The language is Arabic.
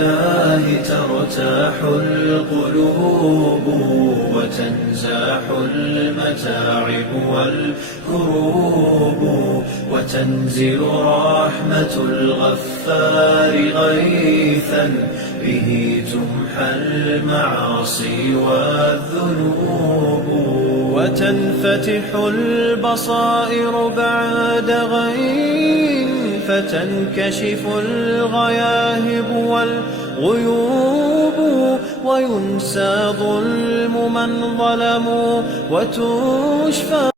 الله ترتاح القلوب وتنزاح المتاعب والكروب وتنزل رحمة الغفار غيثا به تمحى المعاصي والذنوب وتنفتح البصائر بعد غين فتنكشف الغياهب والغيوب وينسى ظلم من ظلموا وتشفى